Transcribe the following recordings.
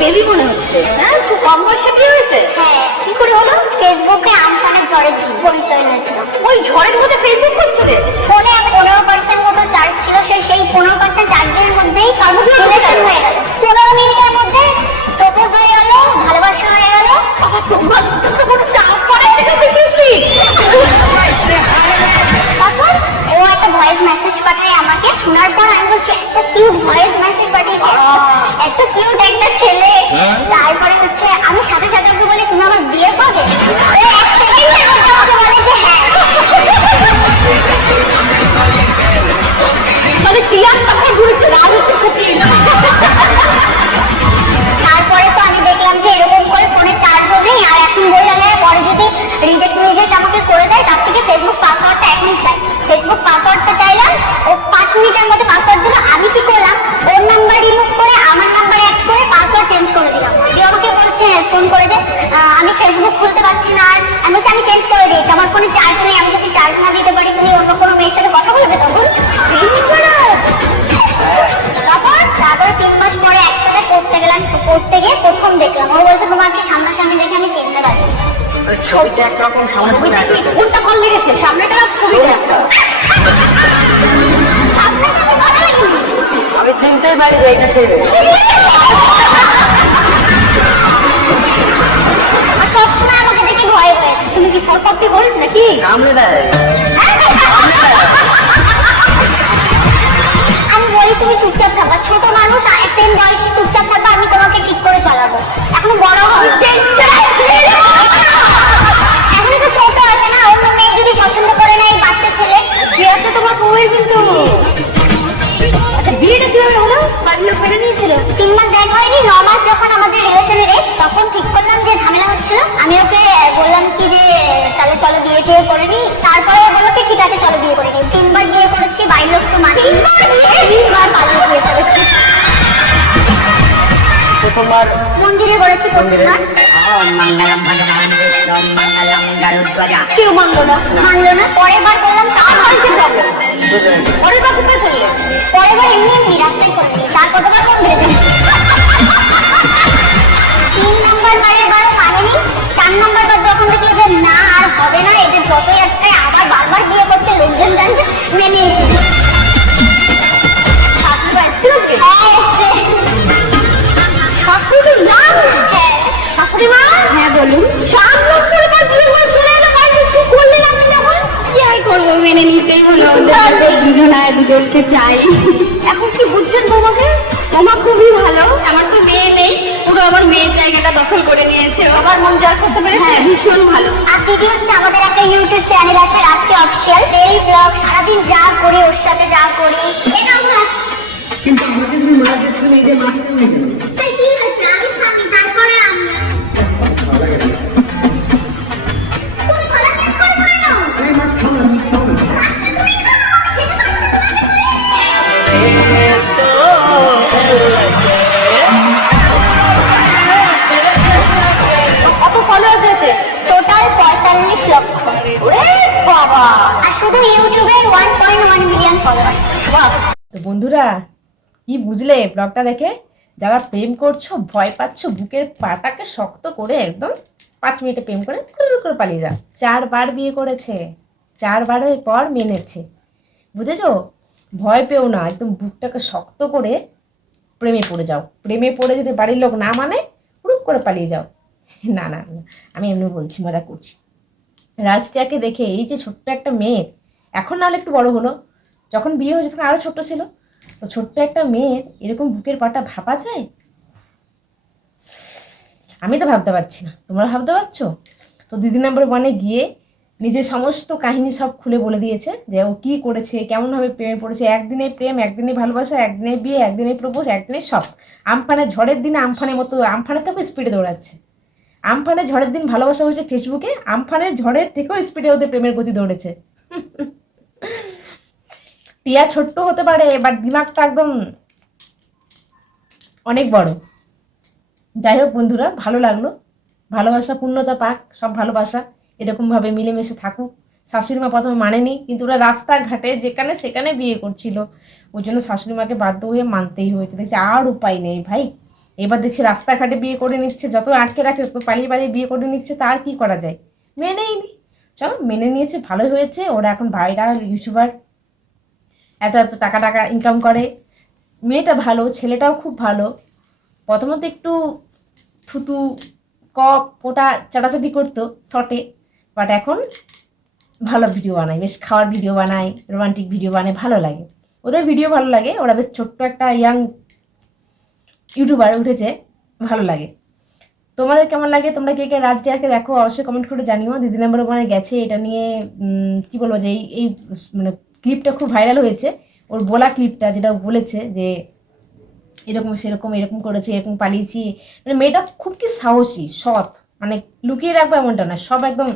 Baby মনে হচ্ছে। হ্যাঁ, খুব কম বয়সে বিয়ে হয়েছে। হ্যাঁ। কি করে হলো? ফেসবুকে আমফানের ঝড়ে পরিচয় হয়েছিল। ওই ঝড়ের মধ্যে ফেসবুক করছিলে? ফোনে 15% মতো চার্জ ছিল, সেই 15% চার্জের মধ্যেই রিলেশন হয়ে গেল। 15 মিনিটের মধ্যে প্রপোজ হয়ে গেল, ভালোবাসা হয়ে গেল। তোমার তো কোনো চাপ পড়ে না দেখেছি। তারপর ও একটা ভয়েস মেসেজ পাঠায় আমাকে। শোনার পর আমি বলছি এত কিউট ভয়েস মেসেজ পাঠিয়েছে, এত কিউট একটা ছেলে। তারপরে হচ্ছে আমি সাথে সাথে ওকে বলি তুমি আমার বিয়ে করবে? ও এক সেকেন্ডের মধ্যে আমাকে বলে যে হ্যাঁ। মানে টিয়ার কথা ঘুরেছে, রাগ হচ্ছে খুবই। তারপরে তো আমি দেখলাম যে এরকম করে ফোনে চার্জও নেই, আর এখন বললাম পরে যদি রিজেক্ট আমাকে করে দেয়, তার থেকে ফেসবুক পাসওয়ার্ডটা এখনই চাই। ফেসবুক পাসওয়ার্ডটা চাইলাম, ও 5 মিনিটের মধ্যে পাসওয়ার্ড দিল। আমি কি করলাম, ওর নাম্বার রিমুভ করে আমার নাম্বার অ্যাড করে পাসওয়ার্ড চেঞ্জ করে দিলাম। যে আমাকে বলছে ফোন করে দে, আমি ফেসবুক খুলতে পারছি না। আর আমি বলছি আমি চেঞ্জ করে দিয়েছি, আমার ফোনে চার্জ নেই, আমি যদি চার্জ না দিতে পারি তুমি অন্য কোনো মেয়ের সাথে কথা বলবে তখন? তারপর 3 মাস পরে একসাথে পড়তে গেলাম। পড়তে গিয়ে প্রথম দেখলাম, ও বলছে তোমাকে সামনাসামনি দেখে আমি চিনতে পারি। ছবিতে একরকম সামনে কোনটা ভালো লেগেছে? সামনেটা না ছবিটা? সামনাসামনি ভালো লাগেনি। আমি চিনতেই পারি যে এটা সে। আর সবসময় আমাকে দেখে ভয় পায়। তুমি কি ফটোকপি বলিস নাকি? সামনে দেয়। আমি বলি তুমি চুপচাপ থাকবা, ছোট মানুষ আর সেম বয়সে চুপচাপ থাকবা, আমি তোমাকে ঠিক করে চালাবো। এখন বড় হবে, এখন তো ছোট আছে না, অন্য মেয়ে যদি পছন্দ করে না, এই বাচ্চা ছেলে। কি আছে তোমার বউয়ের কিন্তু? আচ্ছা, বিয়েটা কিভাবে হলো? বাড়ির লোক মেনে নিয়েছিল? 3 মাস দেখা হয়নি, 9 মাস যখন আমাদের রিলেশনের এজ, তখন ঠিক করলাম যে ঝামেলা হচ্ছিল। আমি ওকে বললাম কি যে তাহলে চলো বিয়ে টিয়ে করে নি। তারপরে ও বললো কি ঠিক আছে চলো বিয়ে করে নি। 3 বার বিয়ে করেছি, বাড়ির লোক তো মানে 3 বার পালিয়ে বিয়ে করেছি। প্রথমবার মন্দিরে করেছি প্রথমবার। কেউ মানলো না। মানলো না। পরের বার করলাম, তার বাড়িতে প্রবলেম। পরের বার কোথায় করলে? পরের বার এমনি রাস্তায় করেছি। তার কতবার কোন দিয়েছে? 3 নম্বর বারের বারও মানেনি। 4 নম্বর বার যখন দেখলে যে না আর হবে না, এদের যতই আটকায় আবার বারবার বিয়ে করছে, লোকজন জানছে, মেনে নিয়েছি। শাশুড়ি বা এসেছিল আজকে? হ্যাঁ, এসছে। শাশুড়ি নাম? হ্যাঁ। শাশুড়ি মা? হ্যাঁ বলুন। 7 লাখ করে তার বিয়ে করে চলে এলো বাড়িতে, কি করলেন আপনি তখন? কি আর করবো, মেনে নিতেই হলো। দুজনায় দুজনকে চাই। এখন কি বুঝছেন বৌমাকে? তোমার খুবই ভালো, আমার তো মেয়ে নেই, পুরো আমার মেয়ের জায়গাটা দখল করে নিয়েছে ও। আমার মন জয় করতে পেরেছে? হ্যাঁ, ভীষণ ভালো। আর দিদি হচ্ছে আমাদের একটা ইউটিউব চ্যানেল আছে, রাষ্ট্রীয় অফিসিয়াল ডেইলি ব্লগ। সারাদিন যা করি ওর সাথে যা করি, এটা আমরা কিন্তু আমাকে তুমি মারতে তুমি নিজে মারতে তুমি তাই কি হয়েছে, আমি স্বামী, তারপরে আমি। তুমি গলা চেঞ্জ করে কেন? আরে মাছ খাও না, তুমি খাও না। আচ্ছা, তুমি খাও, আমাকে খেতে পারবে না। কত ফলোয়ার্স আছে? টোটাল 45 লক্ষ। ওরে বাবা! আর শুধু ইউটিউবের 1.1 মিলিয়ন ফলোয়ার্স। তো বন্ধুরা, কি বুঝলে ব্লগটা দেখে? যারা প্রেম করছো, ভয় পাচ্ছ, বুকের পাটাকে শক্ত করে একদম 5 মিনিটে প্রেম করে করে পালিয়ে যাও। 4 বার বিয়ে করেছে, 4 বারের পর মেনেছে, বুঝেছো? ভয় পেও না, একদম বুকটাকে শক্ত করে প্রেমে পড়ে যাও। প্রেমে পড়ে যদি বাড়ির লোক না মানে, হুড়ুপ করে পালিয়ে যাও। না না না, আমি এমনি বলছি, মজা করছি। রাজটিয়াকে দেখে, এই যে ছোট্ট একটা মেয়ে, এখন নাহলে একটু বড় হলো, যখন বিয়ে হয়েছে তখন আরও ছোট্ট ছিল, তো ছোট্ট একটা মেয়ের এরকম বুকের পাটা ভাবা যায়? আমি তো ভাবতে পারছি না, তোমরা ভাবতে পারছো? তো দিদি নাম্বার 1-এ গিয়ে নিজের সমস্ত কাহিনী সব খুলে বলে দিয়েছে যে ও কী করেছে, কেমনভাবে প্রেমে পড়েছে। একদিনে প্রেম, একদিনে ভালোবাসা, একদিনে বিয়ে, একদিনে প্রপোজ, একদিনে সব। আমফানের ঝড়ের দিনে আমফানের মতো, আমফানের থেকেও স্পিডে দৌড়াচ্ছে। আমফানের ঝড়ের দিন ভালোবাসা হয়েছে ফেসবুকে, আমফানের ঝড়ের থেকেও স্পিডে ওদের প্রেমের গতি দৌড়েছে। টিয়া ছোট্ট হতে পারে, বাট দিমাগটা একদম অনেক বড়। যাই হোক বন্ধুরা, ভালো লাগলো। ভালোবাসা পূর্ণতা পাক, সব ভালোবাসা এরকমভাবে মিলেমিশে থাকুক। শাশুড়ি মা প্রথমে মানেনি, কিন্তু ওরা রাস্তাঘাটে যেখানে সেখানে বিয়ে করছিল, ওই জন্য শাশুড়ি মাকে বাধ্য হয়ে মানতেই হয়েছে। দেখছি আর উপায় নেই ভাই, এবার দেখছি রাস্তাঘাটে বিয়ে করে নিচ্ছে, যত আটকে রাখছে তত পালিয়ে পালিয়ে বিয়ে করে নিচ্ছে, তার কি করা যায়, মেনেই নি। চলো মেনে নিয়েছে, ভালোই হয়েছে। ওরা এখন ভাইরাল ইউটিউবার, এত এত টাকা টাকা ইনকাম করে। মেয়েটা ভালো, ছেলেটাও খুব ভালো। প্রথমত একটু থুতু কপ ওটা চাটাচাটি করতো শর্টে, বাট এখন ভালো ভিডিও বানায়, বেশ খাওয়ার ভিডিও বানায়, রোমান্টিক ভিডিও বানায়, ভালো লাগে ওদের ভিডিও, ভালো লাগে। ওরা বেশ ছোট্ট একটা ইয়াং ইউটিউবার উঠেছে, ভালো লাগে। তোমাদের কেমন লাগে, তোমরা কে কে রাজডিয়াকে দেখো অবশ্যই কমেন্ট করে জানিও। দিদি নাম্বার ওখানে গেছে, এটা নিয়ে কি বলবো, যে এই মানে ক্লিপটা খুব ভাইরাল হয়েছে, ওর বলা ক্লিপটা, যেটা বলেছে যে এরকম সেরকম এরকম করেছে, এরকম পালিয়েছি। মানে মেয়েটা খুব কি সাহসী, সৎ, মানে লুকিয়ে রাখবো এমনটা না, সব একদম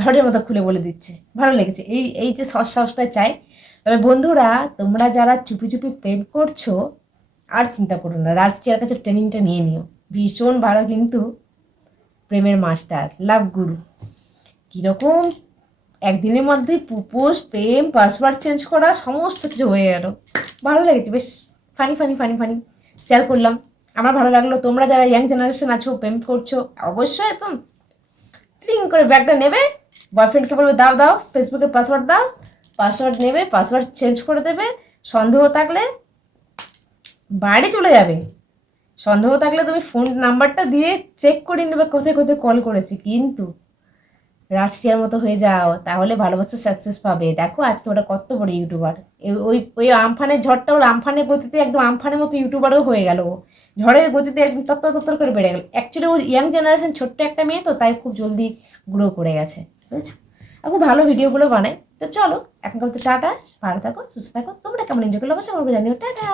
ঝড়ের মতো খুলে বলে দিচ্ছে, ভালো লেগেছে। এই যে সৎ সাহসটা চাই। তবে বন্ধুরা, তোমরা যারা চুপি চুপি প্রেম করছো আর চিন্তা করো না, রাজচিয়ার কাছে ট্রেনিংটা নিয়ে নিও, ভীষণ ভালো কিন্তু প্রেমের মাস্টার, লাভ গুরু। কীরকম একদিনের মধ্যে প্রপোজ, প্রেম, পাসওয়ার্ড চেঞ্জ করা, সমস্ত কিছু হয়ে গেল, ভালো লেগেছে, বেশ funny funny funny funny share করলাম, আমার ভালো লাগলো। তোমরা যারা ইয়াং জেনারেশন আছো, প্রেম করছো, অবশ্যই একদম ট্রিং করে ব্যাগটা নেবে, বয়ফ্রেন্ডকে বলবে দাও দাও ফেসবুকের পাসওয়ার্ড দাও, পাসওয়ার্ড নেবে, পাসওয়ার্ড চেঞ্জ করে দেবে। সন্দেহ থাকলে বাইরে চলে যাবে, সন্দেহ থাকলে তুমি ফোন নাম্বারটা দিয়ে চেক করে নেবে কোথায় কোথায় কল করেছি, কিন্তু রাজটিয়ার মতো হয়ে যাও, তাহলে ভালোবাসার সাকসেস পাবে। দেখো আজকে ওটা কত বড় ইউটিউবার, ওই ওই আমফানের ঝড়টা ওর আমফানের গতিতে একদম আমফানের মতো ইউটিউবারও হয়ে গেল, ঝড়ের গতিতে একদম তত্তর তত্তর করে বেড়ে গেল। অ্যাকচুয়ালি ওর ইয়াং জেনারেশন, ছোট্ট একটা মেয়ে তো, তাই খুব জলদি গ্রো করে গেছে, বুঝেছো। আর খুব ভালো ভিডিওগুলো বানায়। তো চলো এখনকার তো টাটা, ভালো থাকো, সুস্থ থাকো। তোমরা কেমন এনজয় করলে অবশ্যই আমাকে জানিও। টাটা।